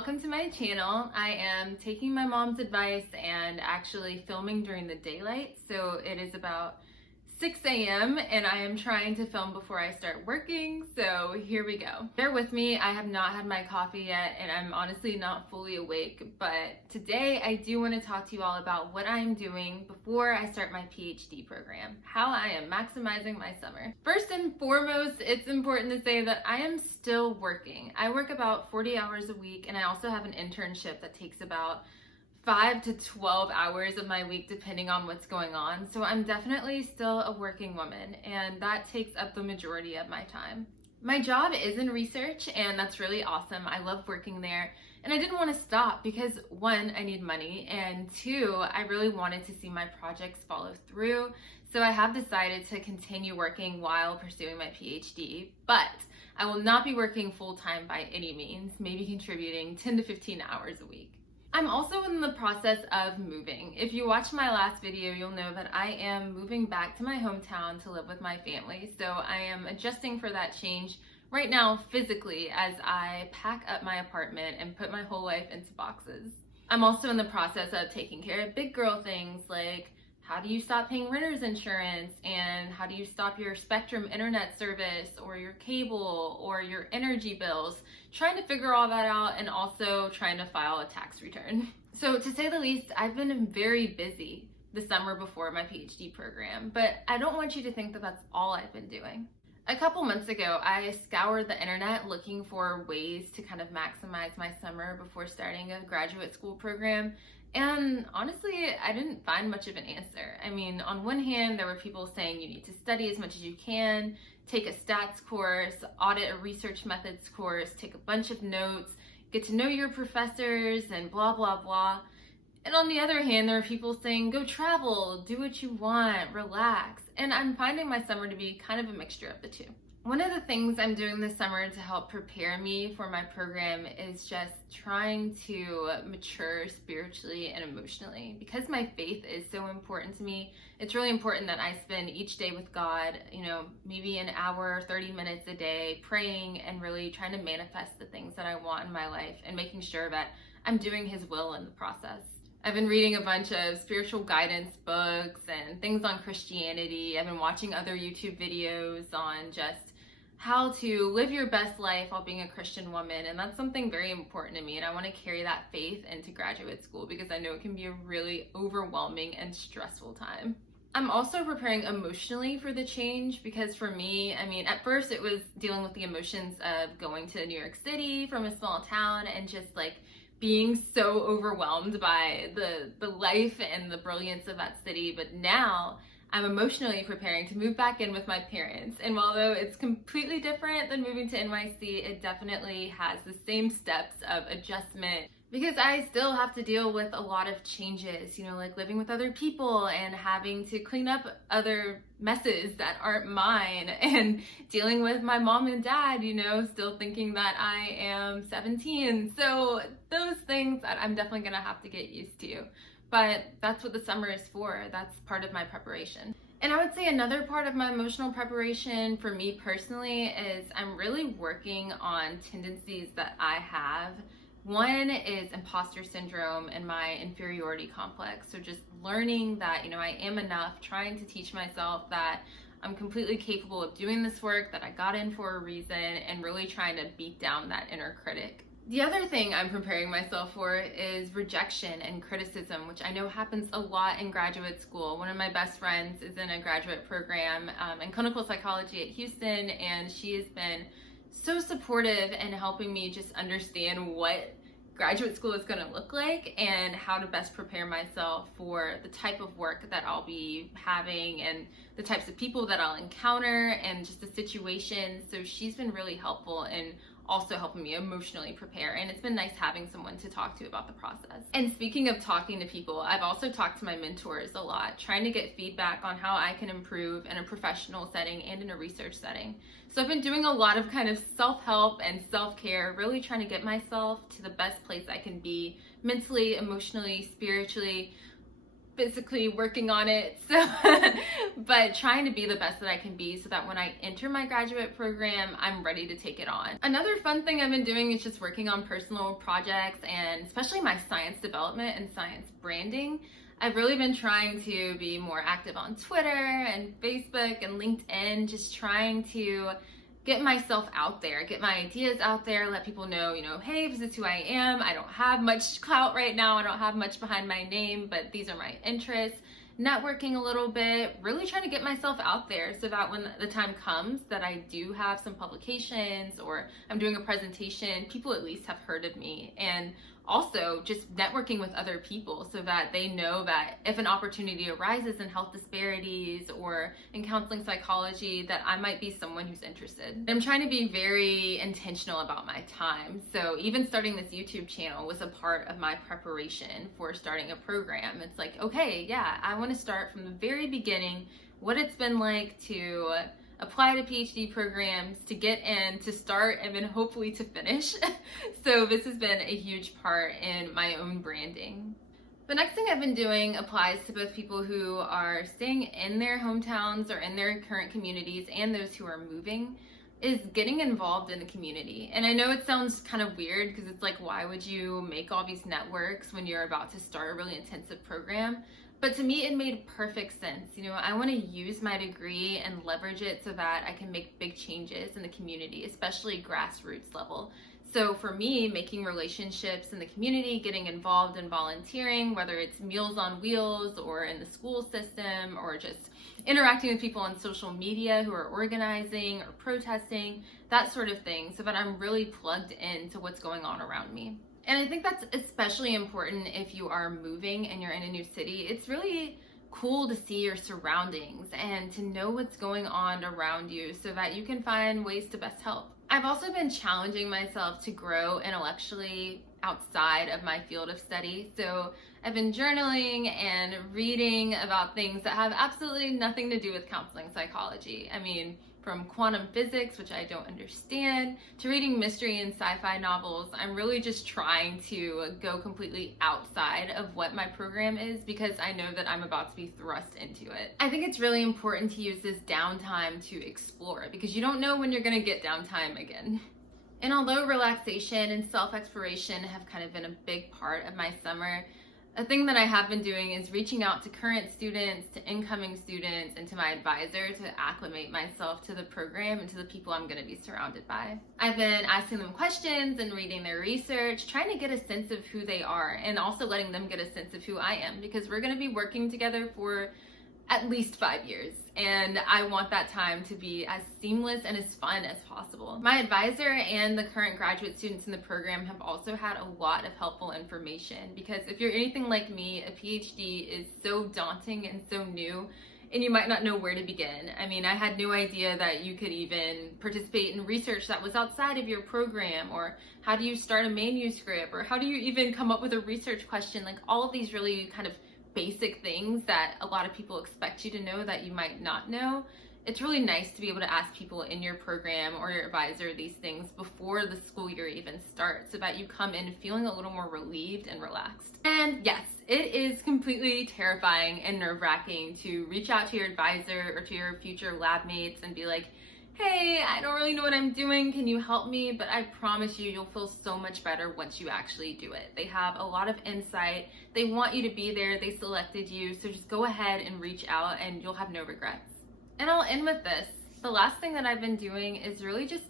welcome to my channel. I am taking my mom's advice and actually filming during the daylight. So it is about 6 a.m. and I am trying to film before I start working. So here we go. Bear with me. I have not had my coffee yet and I'm honestly not fully awake. But today I do want to talk to you all about what I'm doing before I start my PhD program, how I am maximizing my summer. First and foremost, it's important to say that I am still working. I work about 40 hours a week and I also have an internship that takes about 5 to 12 hours of my week depending on what's going on. So I'm definitely still a working woman and that takes up the majority of my time. My job is in research and that's really awesome. I love working there and I didn't want to stop because one, I need money, and two, I really wanted to see my projects follow through. So I have decided to continue working while pursuing my PhD, but I will not be working full-time by any means, maybe contributing 10 to 15 hours a week. I'm also in the process of moving. If you watched my last video, you'll know that I am moving back to my hometown to live with my family. So I am adjusting for that change right now physically as I pack up my apartment and put my whole life into boxes. I'm also in the process of taking care of big girl things like how do you stop paying renter's insurance, and how do you stop your Spectrum internet service or your cable or your energy bills, trying to figure all that out and also trying to file a tax return. So to say the least, I've been very busy the summer before my PhD program, but I don't want you to think that that's all I've been doing. A couple months ago, I scoured the internet looking for ways to kind of maximize my summer before starting a graduate school program. And honestly, I didn't find much of an answer. I mean, on one hand, there were people saying you need to study as much as you can, take a stats course, audit a research methods course, take a bunch of notes, get to know your professors, and blah, blah, blah. And on the other hand, there are people saying, go travel, do what you want, relax. And I'm finding my summer to be kind of a mixture of the two. One of the things I'm doing this summer to help prepare me for my program is just trying to mature spiritually and emotionally. Because my faith is so important to me, it's really important that I spend each day with God, maybe an hour, 30 minutes a day, praying and really trying to manifest the things that I want in my life and making sure that I'm doing His will in the process. I've been reading a bunch of spiritual guidance books and things on Christianity. I've been watching other YouTube videos on just how to live your best life while being a Christian woman, and that's something very important to me, and I want to carry that faith into graduate school because I know it can be a really overwhelming and stressful time. I'm also preparing emotionally for the change because for me, at first it was dealing with the emotions of going to New York City from a small town and just being so overwhelmed by the life and the brilliance of that city, but now I'm emotionally preparing to move back in with my parents. And although it's completely different than moving to NYC, it definitely has the same steps of adjustment because I still have to deal with a lot of changes, like living with other people and having to clean up other messes that aren't mine and dealing with my mom and dad, still thinking that I am 17. So those things that I'm definitely gonna have to get used to. But that's what the summer is for. That's part of my preparation. And I would say another part of my emotional preparation for me personally is I'm really working on tendencies that I have. One is imposter syndrome and my inferiority complex. So just learning that, I am enough, trying to teach myself that I'm completely capable of doing this work, that I got in for a reason, and really trying to beat down that inner critic. The other thing I'm preparing myself for is rejection and criticism, which I know happens a lot in graduate school. One of my best friends is in a graduate program in clinical psychology at Houston, and she has been so supportive in helping me just understand what graduate school is going to look like and how to best prepare myself for the type of work that I'll be having and the types of people that I'll encounter and just the situations. So she's been really helpful in also helping me emotionally prepare, and it's been nice having someone to talk to about the process. And speaking of talking to people, I've also talked to my mentors a lot, trying to get feedback on how I can improve in a professional setting and in a research setting. So I've been doing a lot of kind of self-help and self-care, really trying to get myself to the best place I can be mentally, emotionally, spiritually, physically working on it. So, but trying to be the best that I can be so that when I enter my graduate program, I'm ready to take it on. Another fun thing I've been doing is just working on personal projects, and especially my science development and science branding. I've really been trying to be more active on Twitter and Facebook and LinkedIn, just trying to get myself out there, get my ideas out there, let people know, hey, this is who I am. I don't have much clout right now. I don't have much behind my name, but these are my interests. Networking a little bit, really trying to get myself out there so that when the time comes that I do have some publications or I'm doing a presentation, people at least have heard of me. And also just networking with other people so that they know that if an opportunity arises in health disparities or in counseling psychology, that I might be someone who's interested. I'm trying to be very intentional about my time. So even starting this YouTube channel was a part of my preparation for starting a program. It's like, okay, yeah, I want to start from the very beginning, what it's been like to apply to PhD programs, to get in, to start, and then hopefully to finish. So this has been a huge part in my own branding. The next thing I've been doing applies to both people who are staying in their hometowns or in their current communities and those who are moving, is getting involved in the community. And I know it sounds kind of weird because it's like, why would you make all these networks when you're about to start a really intensive program? But to me, it made perfect sense. I want to use my degree and leverage it so that I can make big changes in the community, especially grassroots level. So for me, making relationships in the community, getting involved in volunteering, whether it's Meals on Wheels or in the school system, or just interacting with people on social media who are organizing or protesting, that sort of thing, so that I'm really plugged into what's going on around me. And I think that's especially important if you are moving and you're in a new city. It's really cool to see your surroundings and to know what's going on around you so that you can find ways to best help. I've also been challenging myself to grow intellectually outside of my field of study. So I've been journaling and reading about things that have absolutely nothing to do with counseling psychology. I mean, from quantum physics, which I don't understand, to reading mystery and sci-fi novels. I'm really just trying to go completely outside of what my program is because I know that I'm about to be thrust into it. I think it's really important to use this downtime to explore because you don't know when you're gonna get downtime again. And although relaxation and self-exploration have kind of been a big part of my summer, a thing that I have been doing is reaching out to current students, to incoming students, and to my advisor to acclimate myself to the program and to the people I'm going to be surrounded by. I've been asking them questions and reading their research, trying to get a sense of who they are, and also letting them get a sense of who I am, because we're going to be working together for at least 5 years, and I want that time to be as seamless and as fun as possible. My advisor and the current graduate students in the program have also had a lot of helpful information, because if you're anything like me, a PhD is so daunting and so new, and you might not know where to begin. I mean, I had no idea that you could even participate in research that was outside of your program, or how do you start a manuscript, or how do you even come up with a research question, like all of these really kind of basic things that a lot of people expect you to know that you might not know. It's really nice to be able to ask people in your program or your advisor these things before the school year even starts so that you come in feeling a little more relieved and relaxed. And yes, it is completely terrifying and nerve-wracking to reach out to your advisor or to your future lab mates and be like, hey, I don't really know what I'm doing, can you help me? But I promise you, you'll feel so much better once you actually do it. They have a lot of insight. They want you to be there. They selected you. So just go ahead and reach out and you'll have no regrets. And I'll end with this. The last thing that I've been doing is really just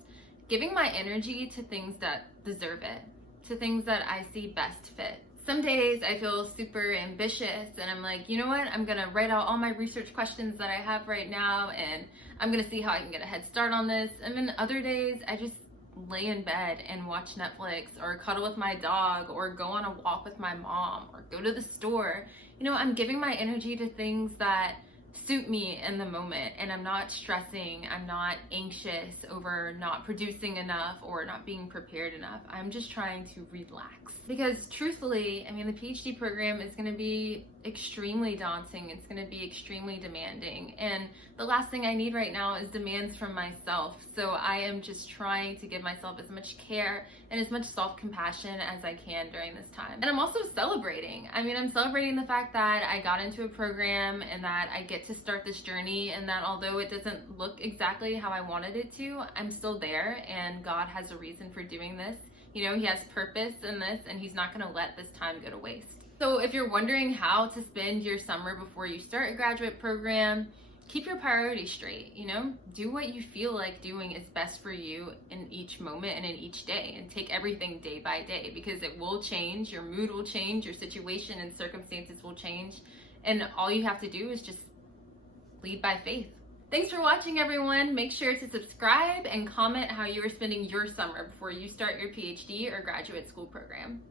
giving my energy to things that deserve it, to things that I see best fit. Some days I feel super ambitious and I'm like, you know what? I'm gonna write out all my research questions that I have right now and I'm gonna see how I can get a head start on this. And then other days I just lay in bed and watch Netflix or cuddle with my dog or go on a walk with my mom or go to the store. I'm giving my energy to things that suit me in the moment, and I'm not stressing, I'm not anxious over not producing enough or not being prepared enough. I'm just trying to relax, because truthfully, the PhD program is going to be extremely daunting. It's going to be extremely demanding. And the last thing I need right now is demands from myself. So I am just trying to give myself as much care and as much self-compassion as I can during this time. And I'm also celebrating. I mean, I'm celebrating the fact that I got into a program and that I get to start this journey, and that although it doesn't look exactly how I wanted it to, I'm still there, and God has a reason for doing this. You know, he has purpose in this, and he's not going to let this time go to waste. So if you're wondering how to spend your summer before you start a graduate program, keep your priorities straight, you know? Do what you feel like doing is best for you in each moment and in each day, and take everything day by day, because it will change, your mood will change, your situation and circumstances will change, and all you have to do is just lead by faith. Thanks for watching, everyone. Make sure to subscribe and comment how you are spending your summer before you start your PhD or graduate school program.